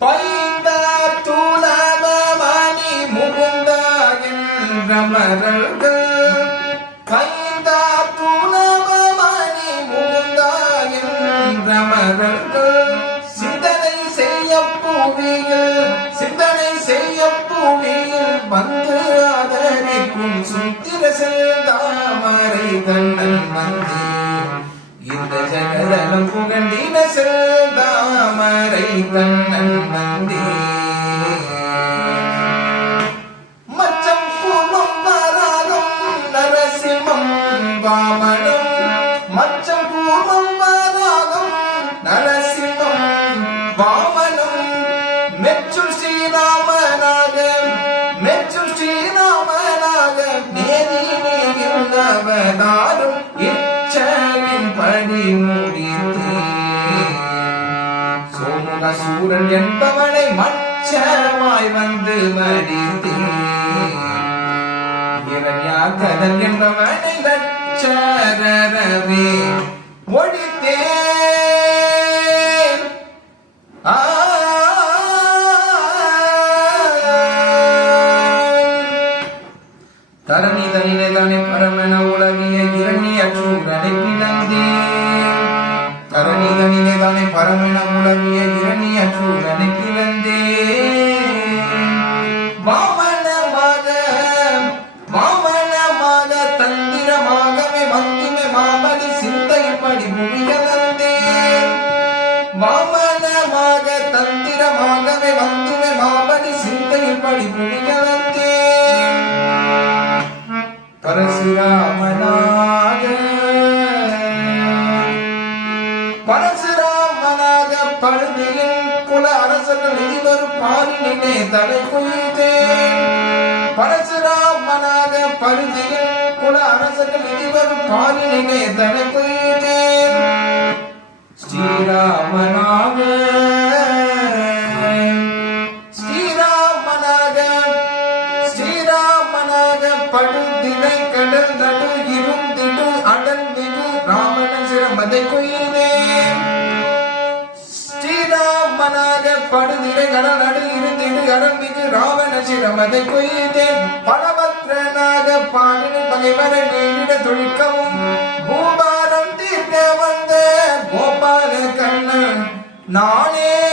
பைந்தார் தூளபவானி முகுந்தா என்ற மரல்கள் பைந்தார் தூளபவானி முகுந்தா என்ற மரல்கள் சிந்தனை செய்ய பூவியில் சிந்தனை செய்ய பூவியில் வந்து ஆதரிக்கும் சுத்திர செல்தாமரை மந்தி இந்த ஜகதலம் புகண்டின செல்தாமரை கண்ணன் வாமனம் மச்சம் கூர்மம் வராகம் நரசிம்மம் வாமனம். மெச்சும் ஸ்ரீராமனாக மெச்சும் ஸ்ரீராமனாக நேரி நீர்ந்தவனாரும் இச்சலின் படி முடித்து. சோமுகசூரன் என்பவனை மச்சமாய் வந்து மடித்து இரண்யாக்கதன் என்பவனை லட்சரவே ஒழித்தேன். தரணி தனிலே தானே பரமென உலகிய இரணிய சூரனை பிளந்தே தரணி தனிலே தானே பரமன உலகிய மாமனமாக தந்திரமாகவே மந்திமே மாமணி சிந்தைப்படி புவியலந்தே பரசுராமனாக. பரசுராமனாக பழுதியின் குல அரசர்கள் இருவர் பாரினிலே தலை குய்தேன் பரசுராமனாக பழுதியின் குல அரசர்கள் இருவர் பாரினிலே தலை குய்தேன் படுதிட கடல் நடு இருந்திடு அடல் மிகு ராமன சிரமதை கொய்தே ஸ்ரீராமனாக படுதிட கடல் நடு இருந்திடு அடல் மிகு ராவண சிரமதை கொய்தே பலபத்ரனாக பாடின பகைவர நீரிட தொழிக்கவும் பூபாரம் தீர்க்க வந்த கோபால நானே